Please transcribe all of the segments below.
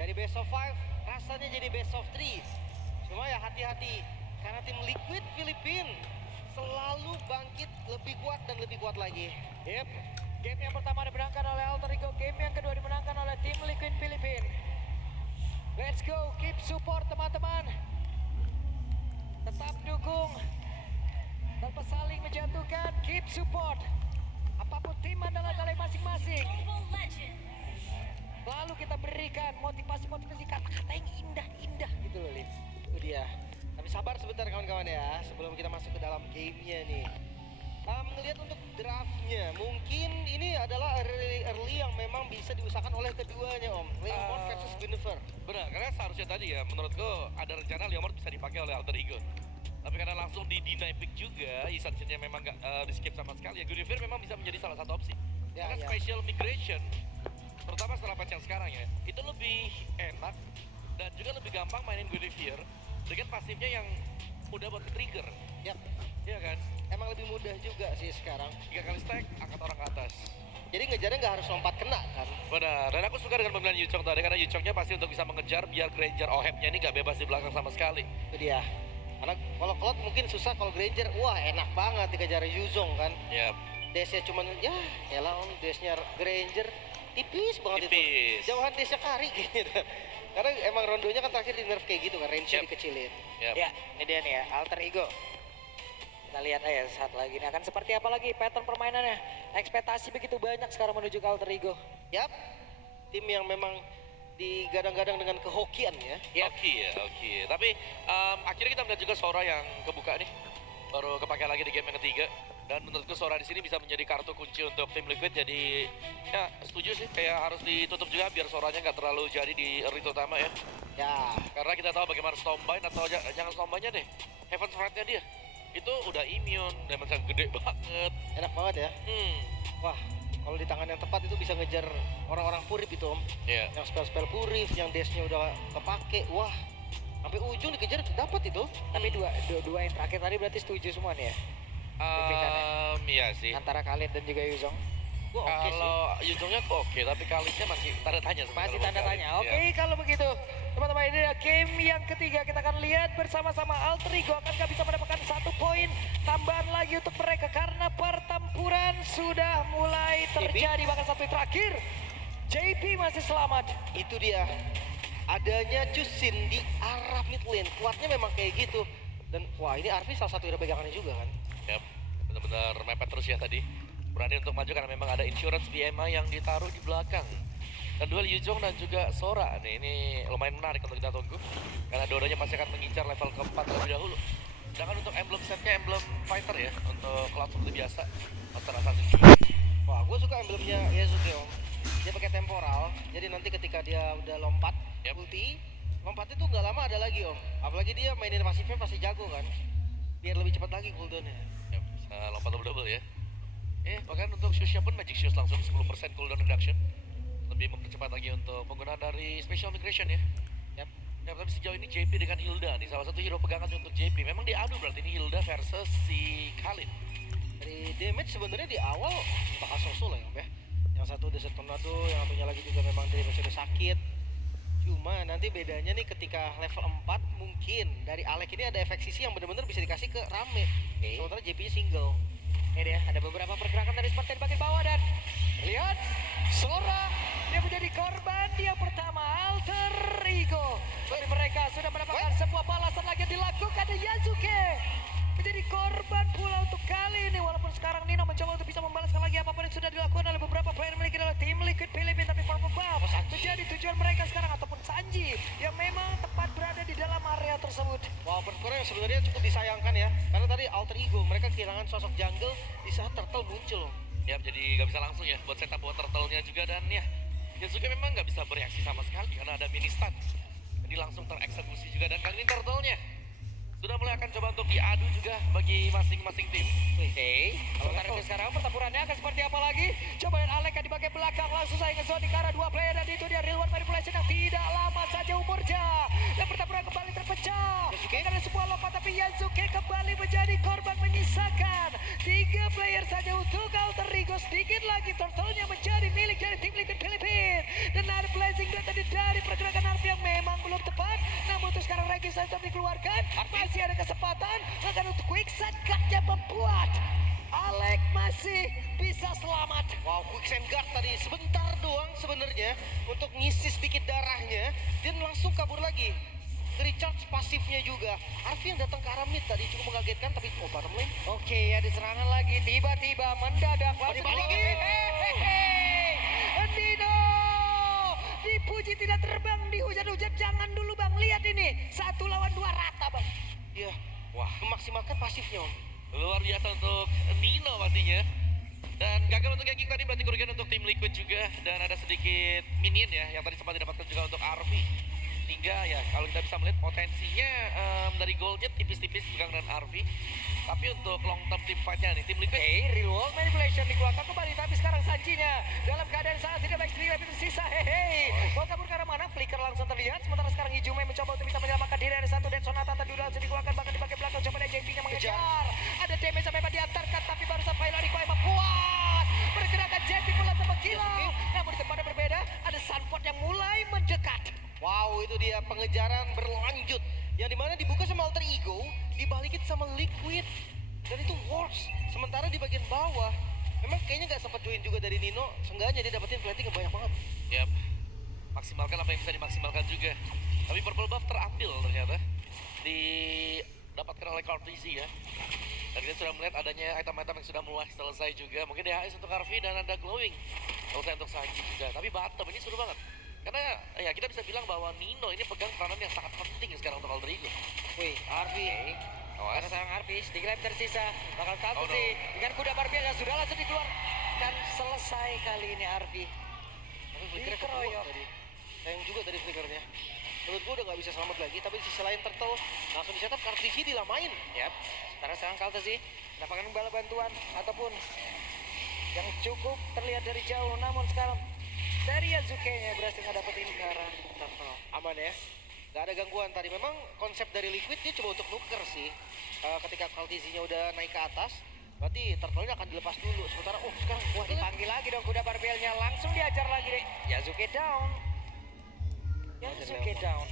Dari best of 5 rasanya jadi best of 3. Cuma ya hati-hati karena tim Liquid Filipina selalu bangkit lebih kuat dan lebih kuat lagi. Yep. Game yang pertama dimenangkan oleh Alter Ego, game yang kedua dimenangkan oleh tim Liquid Filipina. Let's go, keep support teman-teman. Tetap dukung tanpa saling menjatuhkan, keep support. Apapun tim andalan kalian masing-masing, lalu kita berikan motivasi-motivasi kata-kata yang indah-indah gitu loh, Lin. Itu dia. Tapi sabar sebentar kawan-kawan ya, sebelum kita masuk ke dalam gamenya nih. Ngelihat untuk draftnya, mungkin ini adalah early yang memang bisa diusahakan oleh keduanya Om. Leomord versus Guinevere. Benar, karena seharusnya tadi ya, menurutku ada rencana Leomord bisa dipakai oleh Alter Ego. Tapi karena langsung di deny pick juga, Isansinnya memang nggak di skip sama sekali ya. Guinevere memang bisa menjadi salah satu opsi. Ya, Karena ya. special migration, terutama setelah patch yang sekarang ya, itu lebih enak dan juga lebih gampang mainin Guinevere dengan pasifnya yang udah buat trigger. Yap. Iya kan? Emang lebih mudah juga sih sekarang. 3 kali stack, angkat orang ke atas. Jadi ngejarnya nggak harus lompat kena kan? Benar, dan aku suka dengan pemilihan Yuchong tadi karena Yuchongnya pasti untuk bisa mengejar biar Granger Oheb-nya ini nggak bebas di belakang sama sekali. Itu dia. Karena kalau Cloud mungkin susah, kalau Granger, wah enak banget dikejar Yuzong kan. Yap, Dash-nya cuman, ya elah Om, dash-nya Granger tipis banget itu. tipis. Jauhan dash-nya Kari gitu. Karena emang rondonya kan terakhir di nerf kayak gitu kan, range-nya Yap. dikecilin. Yap. Ya, ini dia nih ya, Alter Ego. Kita lihat aja saat lagi ini akan seperti apa lagi pattern permainannya. Ekspektasi begitu banyak sekarang menuju ke Alter Ego. Yap, tim yang memang digadang-gadang dengan kehokian ya. Oke. Tapi akhirnya kita melihat juga Sora yang kebuka nih. Baru kepakai lagi di game yang ketiga. Dan menurutku Sora di sini bisa menjadi kartu kunci untuk tim Liquid. Jadi ya setuju sih, kayak harus ditutup juga biar Soranya nggak terlalu jadi di early terutama ya. Ya, Karena kita tahu bagaimana Stormbind atau jangan Stormbind-nya deh. Heaven Threat-nya dia. Itu udah immune, damage gede banget. enak banget ya. Wah, kalau di tangan yang tepat itu bisa ngejar orang-orang Purif itu Om. Iya. Yang spell-spell Purif, yang dash-nya udah kepake, wah. Sampai ujung dikejar dapat itu. Tapi dua yang terakhir tadi berarti setuju semua nih ya. Iya sih. Antara kalian dan juga Yuzong. Wah, oke sih. Kalau Yuzongnya oke, tapi Kalisnya masih tanda tanya sebenarnya. Masih kalau tanda Khalid. tanya. Iya. Oke, kalau begitu teman-teman, ini adalah game yang ketiga. Kita akan lihat bersama-sama Alter Ego akankah bisa mendapatkan 1 poin tambahan lagi untuk mereka karena pertempuran sudah mulai terjadi. Bahkan satu yang terakhir, JP masih selamat. Itu dia. Adanya Chusin di arah mid lane. Kuatnya memang kayak gitu. Dan wah, ini Arfi salah satu hero pegangannya juga kan. Yap, benar-benar mepet terus ya tadi. Berani untuk maju karena memang ada insurance BMI yang ditaruh di belakang. Dan duel Yuzong dan juga Sora nih, ini lumayan menarik untuk kita tunggu. Karena dua-duanya pasti akan mengincar level keempat terlebih dahulu. Sedangkan untuk emblem setnya emblem fighter ya, untuk Cloud seperti biasa. Master Assassin juga. Wah, gue suka emblemnya Yasuke Om. Dia pakai temporal, jadi nanti ketika dia udah lompat, Yap. ulti, lompatnya tuh nggak lama ada lagi Om. Apalagi dia mainin pasifnya pasti jago kan. Biar lebih cepat lagi cooldownnya. Yap, bisa lompat double ya. Bahkan untuk shoes-nya pun Magic Shoes langsung 10% cooldown reduction. Lebih mempercepat lagi untuk penggunaan dari Special Migration ya. Yap. Ya, tapi sejauh ini JP dengan Hilda nih, salah satu hero pegangan untuk JP. Memang diadu berarti ini Hilda versus si Khalid. Dari damage sebenarnya di awal bakal so-so lah ya Om ya. Yang satu Desert Tornado, yang satunya lagi juga memang damage udah sakit. Cuma nanti bedanya nih ketika level 4 mungkin dari Alek ini ada efek sisi yang benar-benar bisa dikasih ke Rame. Sementara JP-nya single. Ini dia, ada beberapa pergerakan dari seperti di bagian bawah dan lihat Sora dia menjadi korban dia pertama. Alter Ego dari mereka sudah mendapatkan sebuah balasan lagi yang dilakukan dari Yasuke menjadi korban pula untuk kali ini. Walaupun sekarang Nino mencoba untuk bisa membalaskan lagi apapun yang sudah dilakukan oleh beberapa player milik adalah tim Liquid Filipina, tapi Purple Buff menjadi tujuan mereka sekarang ataupun Sanji yang memang tepat berada di dalam area tersebut. Wow, performa yang sebenarnya cukup disayangkan ya. Karena tadi Alter Ego mereka kehilangan sosok jungle di saat Turtle muncul. Ya, jadi nggak bisa langsung ya buat setup buat turtle-nya juga. Dan ya, Yasuke memang nggak bisa bereaksi sama sekali karena ada mini stun. Jadi langsung tereksekusi juga. Dan kali ini turtle-nya sudah mulai akan coba untuk diadu juga bagi masing-masing tim. Oke, kalau tarik ke sekarang pertempurannya akan seperti apa lagi? Coba lihat Alek di bagian belakang langsung saya nge-zone di arah 2 player dan itu dia real one manipulation yang tidak lama saja umurnya. Dan pertempuran kembali terpecah. Dengan sebuah lompat tapi Yasuke kembali menjadi korban menyisakan 3 player saja untuk Alter Ego. Sedikit lagi turtle-nya menjadi milik dari tim Liquid Filipina. Dan ada blazing tadi dari pergerakan masih saja dikeluarkan. Masih ada kesempatan. Bahkan untuk quicksand guard-nya membuat Alek masih bisa selamat. Wow, quicksand guard tadi sebentar doang sebenarnya untuk ngisi sedikit darahnya dan langsung kabur lagi. Recharge pasifnya juga. Arfi yang datang ke arah mid tadi cukup mengagetkan tapi bottom lane. Oke, ada serangan lagi. Tiba-tiba mendadak langsung Balik lagi. Hehehe. Dino dipuji tidak terbang di hujan-hujan. Jangan dulu bang, lihat ini 1 lawan 2 rata bang. Iya, Wah, memaksimalkan pasifnya om. luar biasa untuk Nino pastinya. Dan gagal untuk Genki tadi berarti kerugian untuk tim Liquid juga. Dan ada sedikit minion ya yang tadi sempat didapatkan juga untuk Arfi. Hingga ya kalau kita bisa melihat potensinya dari goalnya tipis-tipis pegang dan Arfi. Tapi untuk long term team fight-nya nih, tim Liquid. Real world manipulation dikeluarkan kembali. Tapi sekarang Sanjinya dalam keadaan sangat tidak baik. 3 lebih tersisa. Hehe. Mau kabur ke arah mana? Flicker langsung terlihat. Sementara sekarang Ijume mencoba untuk bisa menyelamatkan diri dari satu. Dan Sonata tadi udah langsung dikeluarkan. Bahkan di bagian belakang coba dari JP-nya mengejar. Ada damage yang memang diantarkan. Tapi baru sampai lari kok emang kuat. Pergerakan JP pula sama kilo. Namun di tempat yang berbeda. Ada Sunford yang mulai mendekat. Wow, itu dia pengejaran berlanjut. Yang dimana dibuka sama Alter Ego, dibalikin sama Liquid. Dan itu works. Sementara di bagian bawah, memang kayaknya nggak sempat join juga dari Nino. Seenggaknya dia dapetin plating yang banyak banget. Yap, maksimalkan apa yang bisa dimaksimalkan juga. Tapi purple buff terambil ternyata. Didapatkan oleh Cartesi ya. Dan kita sudah melihat adanya item-item yang sudah mulai selesai juga. Mungkin DHS untuk Harvey dan ada glowing. Selesai untuk Sanji juga. Tapi bottom ini seru banget. Karena ya kita bisa bilang bahwa Nino ini pegang peranan yang sangat penting sekarang untuk Alter Ego. Wih, Arfi. Karena seorang Arvis, 3 lap tersisa. Bakal Oh, kabur no. sih. Dengan kuda Barbie yang sudah langsung dikeluarkan. Selesai kali ini Arvi. Tapi flickernya kebuang Dikeroyok. tadi. Sayang juga tadi flickernya. Menurut gua udah nggak bisa selamat lagi. Tapi di sisi lain Turtle langsung di setup. Cartesi dilamain. Yap, sekarang seorang Kalta sih. Mendapatkan bala bantuan. Ataupun yang cukup terlihat dari jauh. Namun sekarang dari Yazuke-nya berhasil ngedapetin ke arah Turtle. Aman ya. Gak ada gangguan tadi. Memang konsep dari Liquid dia coba untuk nuker sih. Ketika Cartesi-nya udah naik ke atas, berarti Turtle-nya akan dilepas dulu. Sementara sekarang Wah, dipanggil lagi dong kuda Barbelnya. Langsung diajar lagi deh. Yazuke down. Yazuke down.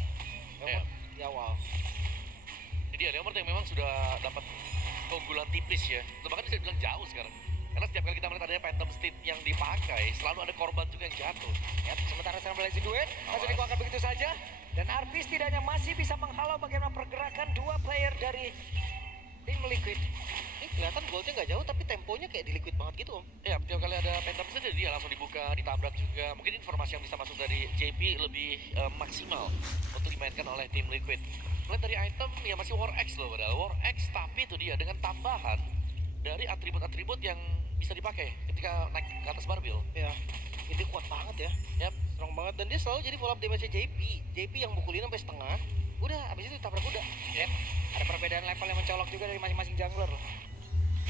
Ya. di awal. Ini dia Leomord yang memang sudah dapat keunggulan tipis ya. Atau bahkan bisa bilang jauh sekarang. Karena setiap kali kita melihat adanya Phantom Steed yang dipakai, selalu ada korban juga yang jatuh. Yap, sementara sekarang Blazing Duet masih dikeluarkan begitu saja. Dan Arvis setidaknya masih bisa menghalau bagaimana pergerakan 2 player dari tim Liquid. Ini kelihatan goldnya nggak jauh tapi temponya kayak di Liquid banget gitu om. Ya, setiap kali ada Phantom Steed dia langsung dibuka, ditabrak juga. Mungkin informasi yang bisa masuk dari JP lebih maksimal untuk dimainkan oleh tim Liquid. Melihat dari item ya masih War X loh padahal. War X tapi itu dia dengan tambahan dari atribut-atribut yang bisa dipakai ketika naik ke atas barbel. Ya, ini kuat banget ya. Yap. Strong banget dan dia selalu jadi follow up damage JP. JP yang mukulin sampai setengah. Udah, abis itu ditabrak kuda. Yap, ada perbedaan level yang mencolok juga dari masing-masing jungler.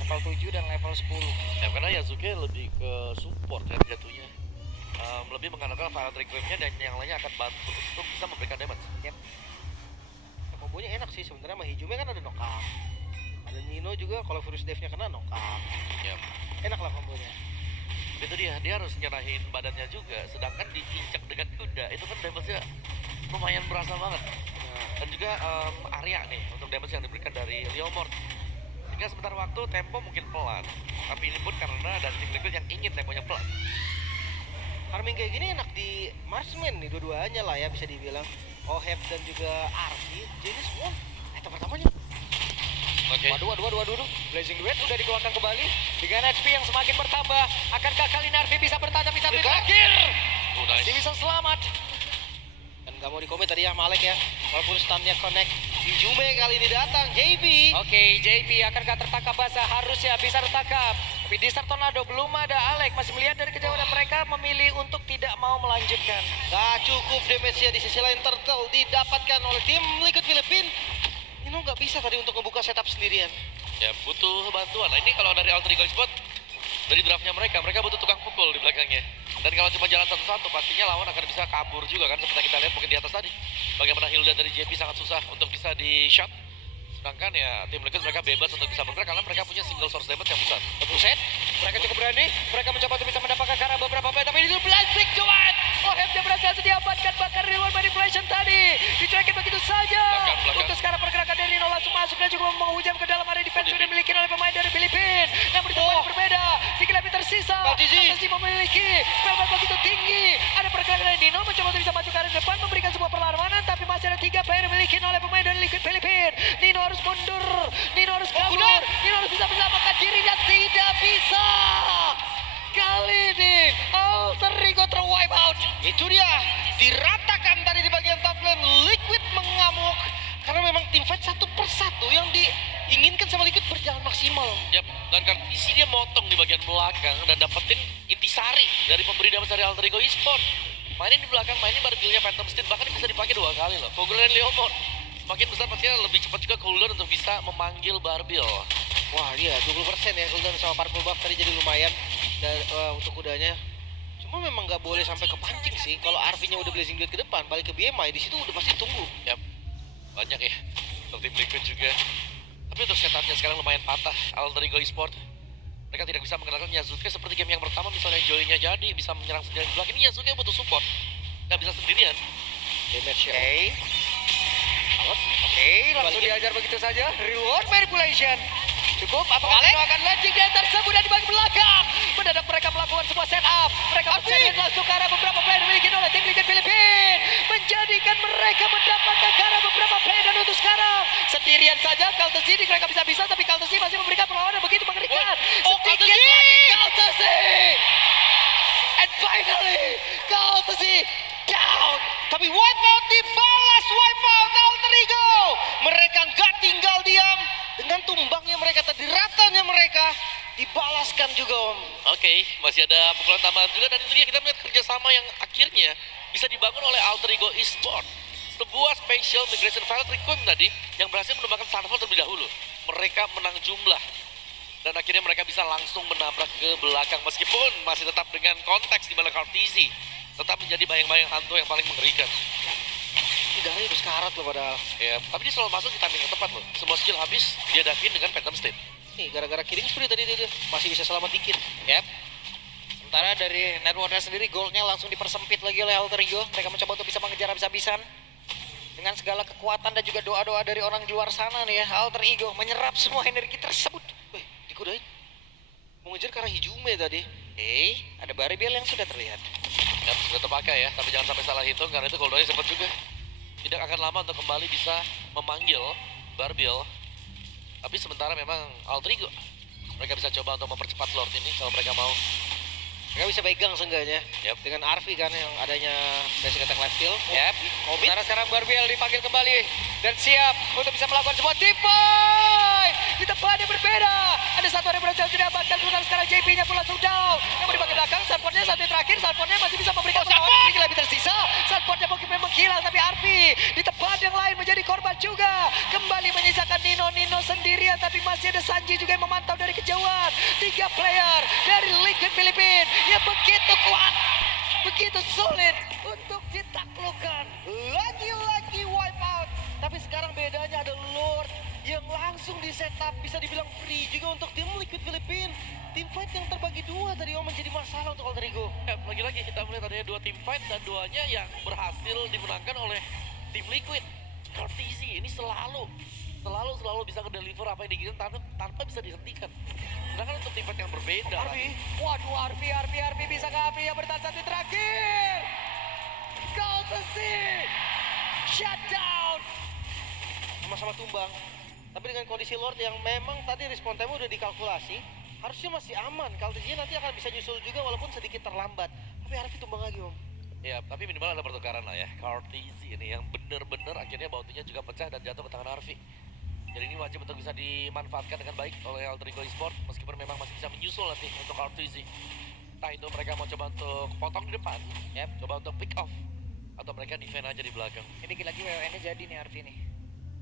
Level 7 dan level 10. Ya karena Yasuke lebih ke support ya jatuhnya. Lebih mengandalkan Fire Reclaim-nya dan yang lainnya akan bantu untuk bisa memberikan damage. Yap. Kombonya enak sih sebenarnya sama Hijume kan ada knockup. Ada Nino juga kalau Furious Death-nya kena knockup. Yap. Enak lah kombonya. Itu dia harus nyerahin badannya juga. Sedangkan diinjak dengan kuda itu kan damage-nya lumayan berasa banget. Dan juga area nih untuk damage yang diberikan dari Leomord. Sehingga sebentar waktu tempo mungkin pelan. Tapi ini pun karena dari tim Liquid yang ingin temponya pelan. Farming kayak gini enak di Marksman nih dua-duanya lah ya bisa dibilang. Oheb dan juga Arki. Jadi semua item pertamanya. Oke. Waduh. Blazing Duet udah dikeluarkan kembali. Dengan HP yang semakin bertambah. Akankah kali ini Arvi bisa bertahan bisa berakhir? Nice. Masih bisa selamat. Dan gak mau dikomit tadi ya Malek ya. Walaupun stunnya connect. Hijume kali ini datang. JB. Oke, JP akankah tertangkap basah? Harusnya bisa tertangkap. Tapi di start Tornado belum ada Alek. Masih melihat dari kejauhan dan mereka memilih untuk tidak mau melanjutkan. Gak cukup damage-nya di sisi lain. Turtle didapatkan oleh tim Liquid Filipin. Nino nggak bisa tadi untuk membuka setup sendirian. Ya butuh bantuan. Nah ini kalau dari Alter Ego Spot dari draftnya mereka butuh tukang pukul di belakangnya. Dan kalau cuma jalan satu-satu pastinya lawan akan bisa kabur juga kan seperti kita lihat mungkin di atas tadi. Bagaimana Hilda dari JP sangat susah untuk bisa di shot. Sedangkan ya tim Liquid mereka bebas untuk bisa bergerak karena mereka punya single source damage yang besar. Buset, mereka cukup berani. Mereka mencoba untuk bisa mendapatkan karena beberapa play. Tapi ini Blazing Duet. Oh, Hemnya berhasil diamankan bahkan reward manipulation tadi. dicuekin begitu saja. Belakang. Untuk sekarang pergerakan dari Nino langsung masuk dan juga menghujam ke dalam area defense yang dimiliki oleh pemain dari Filipina. Namun itu berbeda, 3 lebih tersisa. Kaltesi memiliki spellback begitu tinggi. Ada pergerakan dari Nino mencoba untuk bisa maju ke area depan, memberikan sebuah perlawanan, tapi masih ada 3 player yang dimiliki oleh pemain dari Liquid Filipina. Nino harus mundur, Nino harus kabur, Nino harus bisa menyelamatkan diri dan tidak bisa. Kali ini Alter Ego ter-wipe out. Itu dia, diratakan tadi di bagian top lane. Liquid mengamuk karena memang tim fight satu persatu yang diinginkan sama Liquid berjalan maksimal. Yap, dan Kaltesi dia motong di bagian belakang dan dapetin intisari dari pemberi damage dari Alter Ego Esport. Mainin di belakang, mainin barbilnya Phantom Steed, bahkan bisa dipakai 2 kali loh. Keunggulan Leomord semakin besar pastinya lebih cepat juga cooldown untuk bisa memanggil barbil. Wah iya, 20% ya cooldown sama purple buff tadi jadi lumayan untuk kudanya. Cuma memang nggak boleh sampai kepancing sih. Kalau RV-nya udah blazing duet ke depan, balik ke BMI, di situ udah pasti tunggu. Yap, banyak ya untuk tim Liquid juga. Tapi untuk setupnya sekarang lumayan patah. Alter Ego Esport mereka tidak bisa mengenalkan Yasuke seperti game yang pertama, misalnya Joy-nya jadi bisa menyerang sendirian di belakang. Ini Yasuke butuh support, nggak bisa sendirian. Damage-nya. Oke, langsung diajar begitu saja. Reward manipulation. Cukup, apakah Nino akan landing di tersebut dan di bagian belakang? Mendadak mereka melakukan sebuah setup. Mereka mencari langsung ke arah beberapa player dimiliki oleh tim Liquid Filipina. Menjadikan mereka mendapatkan ke arah beberapa player dan untuk sekarang sendirian saja Kaltesi mereka bisa-bisa, tapi Kaltesi masih memberikan perlawanan begitu mengerikan. Sedikit lagi Kaltesi. And finally, Kaltesi down. Tapi wipeout dibalas, wipeout Alter Ego. Mereka nggak tinggal diam. Dengan tumbangnya mereka tadi, ratanya mereka dibalaskan juga Om. Oke, masih ada pukulan tambahan juga dan itu dia kita melihat kerjasama yang akhirnya bisa dibangun oleh Alter Ego Esport. Sebuah special migration file requiem tadi yang berhasil menembakkan Sunfall terlebih dahulu. Mereka menang jumlah dan akhirnya mereka bisa langsung menabrak ke belakang meskipun masih tetap dengan konteks di mana Kaltesi tetap menjadi bayang-bayang hantu yang paling mengerikan. Darahnya udah sekarat loh padahal. Ya, tapi dia selalu masuk di timing yang tepat loh. Semua skill habis, dia davin dengan Phantom Steed. Nih gara-gara killing spree tadi dia masih bisa selamat dikit. Yap. Sementara dari networknya sendiri goldnya langsung dipersempit lagi oleh Alter Ego. Mereka mencoba untuk bisa mengejar habis-habisan. Dengan segala kekuatan dan juga doa-doa dari orang di luar sana nih ya. Alter Ego menyerap semua energi tersebut. Wih, dikudain. Mau ngejar ke arah Hijume tadi. Ada Baribel yang sudah terlihat. Ya, sudah terpakai ya, tapi jangan sampai salah hitung karena itu cooldownnya cepat juga. Tidak akan lama untuk kembali bisa memanggil barbil. Tapi sementara memang Alter Ego mereka bisa coba untuk mempercepat Lord ini kalau mereka mau. Mereka bisa pegang seenggaknya. Yap. Dengan RV kan yang adanya basic attack life steal. Yap. Sekarang Barbiel dipanggil kembali dan siap untuk bisa melakukan sebuah defy. Di tempat yang berbeda. Ada satu yang berhasil didapatkan. Sekarang JP-nya pun langsung down. Yang di bagian belakang, Sunportnya satu yang terakhir. Sunportnya masih bisa memberikan perlawanan sedikit lebih tersisa. Sunportnya mungkin memang hilang, tapi Arfi di tempat yang lain menjadi korban juga. Kembali menyisakan Nino sendirian, tapi masih ada Sanji juga yang memantau dari kejauhan. 3 player dari Liquid Filipina yang begitu kuat, begitu solid untuk ditaklukkan. Lagi-lagi wipeout. Tapi sekarang bedanya ada Lord yang langsung di setup, bisa dibilang free juga untuk tim Liquid Filipina. Tim fight yang terbagi 2 tadi Om menjadi masalah untuk Alter Ego. Ya, lagi-lagi kita melihat adanya 2 tim fight dan duanya yang berhasil dimenangkan oleh tim Liquid. Kaltesi ini selalu bisa ngedeliver apa yang diinginkan tanpa bisa dihentikan. Sedangkan untuk tim fight yang berbeda. Waduh, Arfi bisa ke Arfi yang bertahan satu terakhir. Kaltesi shutdown. Sama-sama tumbang. Tapi dengan kondisi Lord yang memang tadi respon time udah dikalkulasi, harusnya masih aman. Kaltesi nanti akan bisa nyusul juga walaupun sedikit terlambat. Tapi Arfi tumbang lagi Om. Ya, tapi minimal ada pertukaran lah ya. Kaltesi ini yang bener-bener akhirnya bounty-nya juga pecah dan jatuh ke tangan Arfi. Jadi ini wajib untuk bisa dimanfaatkan dengan baik oleh Alter Ego Esport meskipun memang masih bisa menyusul nanti untuk Kaltesi. Entah itu mereka mau coba untuk potong di depan, coba untuk pick off, atau mereka defend aja di belakang. Ini lagi WWN-nya jadi nih Arfi nih.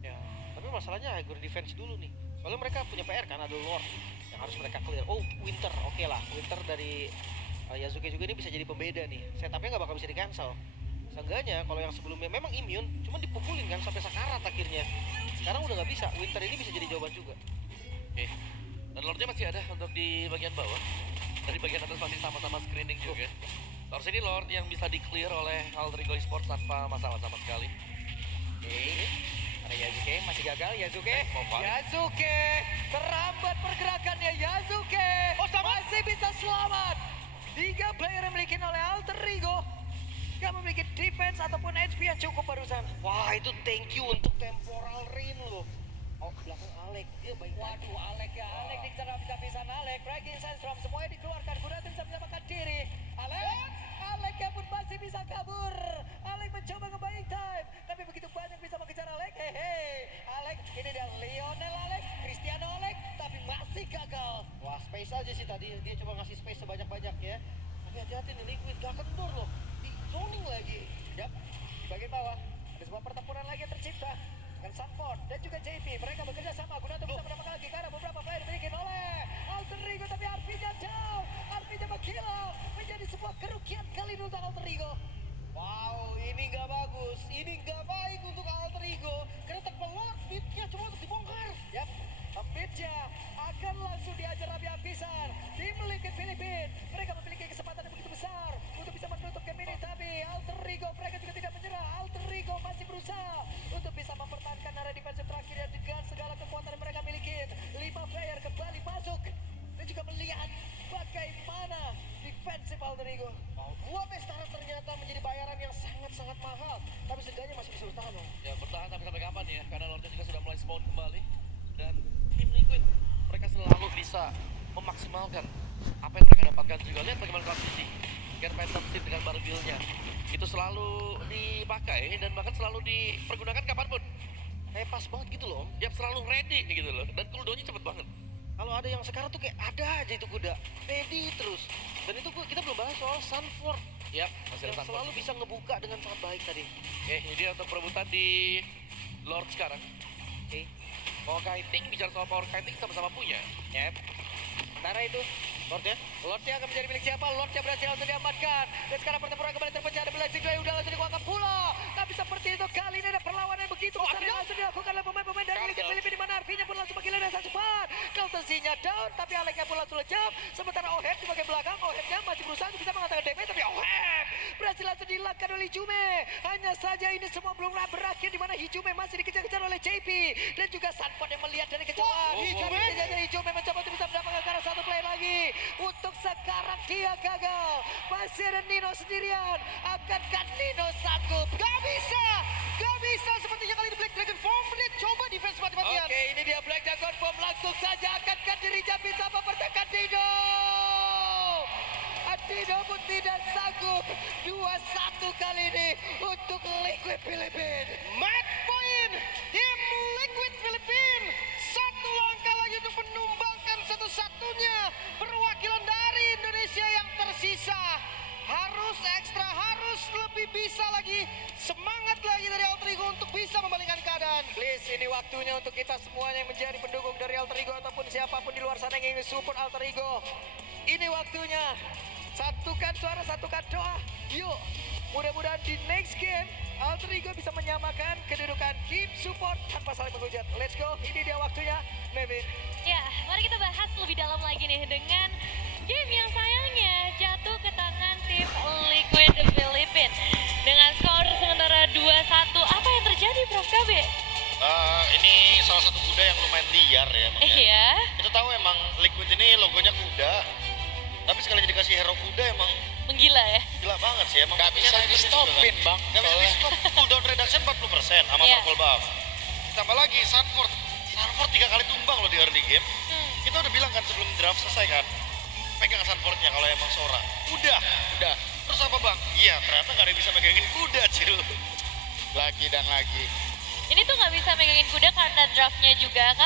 Ya, tapi masalahnya High defense dulu nih. Soalnya mereka punya PR kan, ada Lord yang harus mereka clear. Oh, Winter, oke lah. Winter dari Yasuke juga ini bisa jadi pembeda nih. Setupnya nggak bakal bisa di cancel. Seenggaknya kalau yang sebelumnya memang immune, cuma dipukulin kan sampai sekarat akhirnya. Sekarang udah nggak bisa. Winter ini bisa jadi jawaban juga. Oke. Dan Lordnya masih ada untuk di bagian bawah. Dari bagian atas masih sama-sama screening juga. Terus ini Lord yang bisa di clear oleh Alter Ego Esports tanpa masalah sama sekali. Ada Yazuke, masih gagal Yazuke. Mau balik. Yazuke, terhambat pergerakannya Yazuke. Oh, selamat. Masih bisa selamat. 3 player yang dimiliki oleh Alter Ego. Gak memiliki defense ataupun HP yang cukup barusan. Wah, itu thank you untuk temporal rain loh. Oh, belakang Alek. Dia baik. Waduh, Alek ya, Alek dikejar habis-habisan Alek. Breaking Sandstorm semuanya dikeluarkan. Gunakan bisa menyelamatkan diri. Alek yang pun masih bisa kabur. Alek mencoba nge-buying time, tapi begitu banyak bisa mengejar Alek. Hehe. Alek, ini dia Lionel Alek, Cristiano Alek, tapi masih gagal. Wah, space aja sih tadi. Dia coba ngasih space sebanyak-banyak ya. Tapi hati-hati nih Liquid, gak kendor loh. Di zoning lagi. Yap, di bagian bawah ada sebuah pertempuran lagi yang tercipta dengan Sanford dan juga JP. Mereka bekerja sama guna untuk bisa mendapatkan lagi karena beberapa player dimiliki oleh Alter Ego, tapi RP-nya down, RP-nya menghilang, menjadi sebuah kerugian kali ini untuk Alter Ego. Wow, ini gak bagus. Ini gak baik untuk Alter Ego. Karena terbelah pitnya cuma untuk dibongkar. Yap, Pembitnya akan langsung diajar habis-habisan. Tim Liquid Filipina, mereka memiliki kesempatan yang begitu besar untuk bisa menutup game ini, tapi Alter Ego mereka juga tidak menyerah. Alter Ego masih berusaha untuk bisa mempertahankan area defensive terakhir yang dengan segala kekuatan yang mereka miliki. 5 player kembali masuk dan juga melihat bagaimana defensive Alter Ego. Wow, 2 pesta ternyata menjadi bayaran yang sangat-sangat mahal. Tapi seenggaknya masih bisa bertahan dong. Ya bertahan tapi sampai kapan ya? Karena Lordnya juga sudah mulai spawn kembali. Dan tim Liquid, mereka selalu bisa memaksimalkan apa yang mereka dapatkan juga. Lihat bagaimana transisi Gear Phantom Steed dengan Barbilnya. Itu selalu dipakai dan bahkan selalu dipergunakan kapanpun. Kayak pas banget gitu loh, Om. Dia selalu ready nih gitu loh. Dan cooldownnya cepet banget. Kalau ada yang sekarang tuh kayak ada aja itu kuda. Ready terus. Dan itu kita belum bahas soal Sanford. Yap, masih Yang ada selalu bisa ngebuka dengan sangat baik tadi. Oke, ini dia untuk perebutan di Lord sekarang. Oke. Power kiting, bicara soal power kiting sama-sama punya. Yap. Sementara itu Lord ya. Lordnya akan menjadi milik siapa? Lordnya berhasil langsung diamankan. Dan sekarang pertempuran kembali terpecah. Ada Blazing Ray udah langsung dikuangkan pula. Tapi seperti itu kali ini ada perlawanan yang begitu besar yang langsung dilakukan oleh pemain-pemain dari Liga Filipina, di mana Arvinya pun langsung panggil dan cepat. Kaltesinya down, tapi Aleknya pun langsung lejap. Sementara Oheb di bagian belakang, Ohebnya masih berusaha untuk bisa mengatakan damage, tapi Oheb berhasil langsung dilakkan oleh Hijume. Hanya saja ini semua belum berakhir, di mana Hijume masih dikejar-kejar oleh JP dan juga Sanford yang melihat dari kejauhan. Hijume mencoba untuk bisa mendapatkan ke arah satu play lagi. Untuk sekarang dia gagal. Masih ada Nino sendirian. Akankah Nino sanggup? Gak bisa sepertinya kali ini Black Dragon Form. Dia coba defense mati-matian. Oke, ini dia Black Dragon Form. Langsung saja akankah dirinya bisa mempertekan Dino? Dino pun tidak sanggup. 2-1 kali ini untuk Liquid Filipina. Match point tim Liquid Filipina. Satu langkah lagi untuk menumbangkan satu-satunya perwakilan dari Indonesia yang tersisa. Harus ekstra, harus lebih bisa lagi. Semangat lagi dari Alter Ego untuk bisa membalikkan keadaan. Please, ini waktunya untuk kita semuanya yang menjadi pendukung dari Alter Ego ataupun siapapun di luar sana yang ingin support Alter Ego. Ini waktunya. Satukan suara, satukan doa. Yuk, mudah-mudahan di next game Alter Ego bisa menyamakan kedudukan tim support tanpa saling menghujat. Let's go, ini dia waktunya, Nevin. Ya, mari kita bahas lebih dalam lagi nih dengan game yang sayangnya jatuh ke tangan tim Liquid Filipina. Dengan skor sementara 2-1, apa yang terjadi Prof. KB? Ini salah satu kuda yang lumayan liar ya. Iya. Kita tahu emang Liquid ini logonya kuda, tapi sekali dikasih hero kuda emang Menggila ya? gila banget sih. Emang Gak bisa Liquid di juga stopin kan. bang. Gak bisa di stop. Cooldown reduction 40% sama Iya. purple buff. Ditambah lagi Sanford 3 kali tumbang loh di early game. Kita udah bilang kan sebelum draft selesai kan, pegang Sanfordnya kalau emang Sora. Udah. Terus apa bang? Iya ternyata gak ada yang bisa megangin kuda Cil. Lagi dan lagi. Ini tuh nggak bisa megangin kuda karena draftnya juga kan?